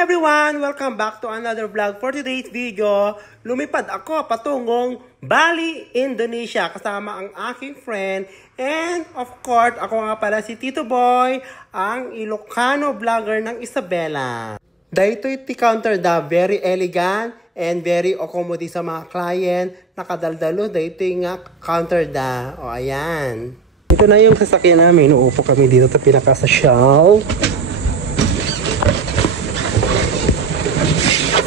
Hi everyone! Welcome back to another vlog. For today's video, lumipad ako patungong Bali, Indonesia kasama ang aking friend. And of course, ako nga pala si Tito Boy, ang Ilocano vlogger ng Isabela. Dahito iti counter da very elegant and very accommodating sa mga client. Nakadaldalo, dahito nga counter da. O ayan. Ito na yung sasakyan namin. Uupo kami dito sa pinaka-social.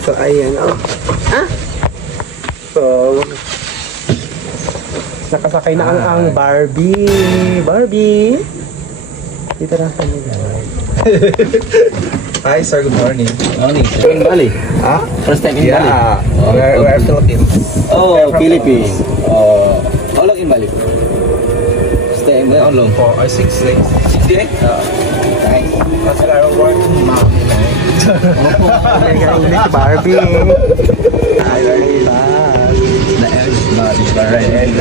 So, ayan, oh. Ah? So, nakasakay na ang Barbie. Barbie! Dito na kami guys. Hi, sir. Good morning. Morning. In Bali? Huh? First time in Bali? Yeah. We're Philippines. Oh, Philippines. How long in Bali? Stay in there how long? 4 or 6 days. 6 days? Nice. Kasi I work in Mountain Night. English Barbie. Hi, very fast. The red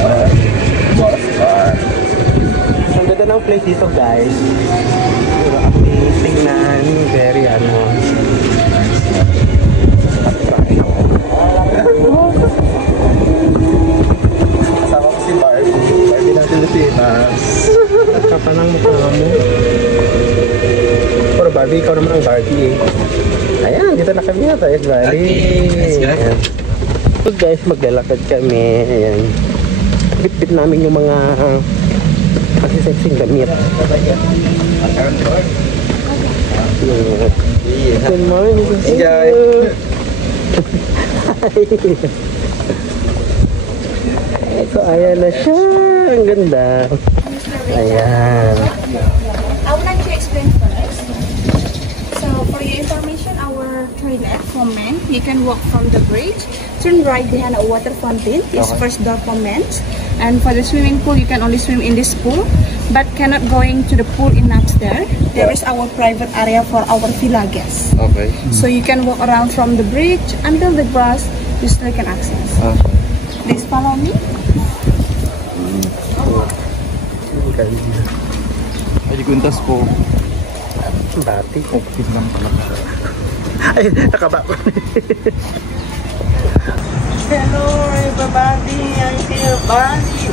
boss bar. Ang ganda ng place dito guys. Pero tingnan, very ano. Kasama ko si Barbie. Barbie ng Pilipinas. Kapanang mukha mo. Pero Barbie, ikaw naman ang Barbie eh. Ayan, dito na kami sa Bali. Ayan. So guys, maglalakad kami. Ayan. Bit-bit namin yung mga masisexing damit. Good morning. Enjoy. So ayan na siya. Ang ganda. Ayan. I would like to explain first. So for your information, our toilet for men, you can walk from the bridge, turn right behind a water fountain, is first door for men. And for the swimming pool, you can only swim in this pool, but cannot going to the pool in upstairs. There is our private area for our villa guests. Okay. So you can walk around from the bridge until the grass, you still can access. Okay. Please follow me. Ay, di kuntas po. Bati. Okay lang pala. Ay, nakaba ko. Hello everybody, I'm here Bali.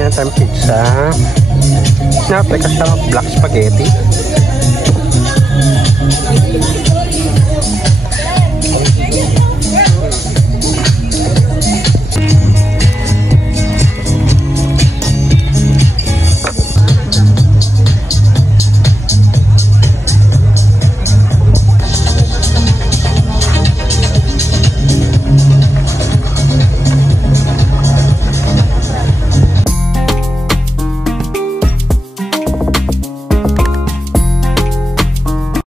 Yan tayong pizza. Napay kasama black spaghetti.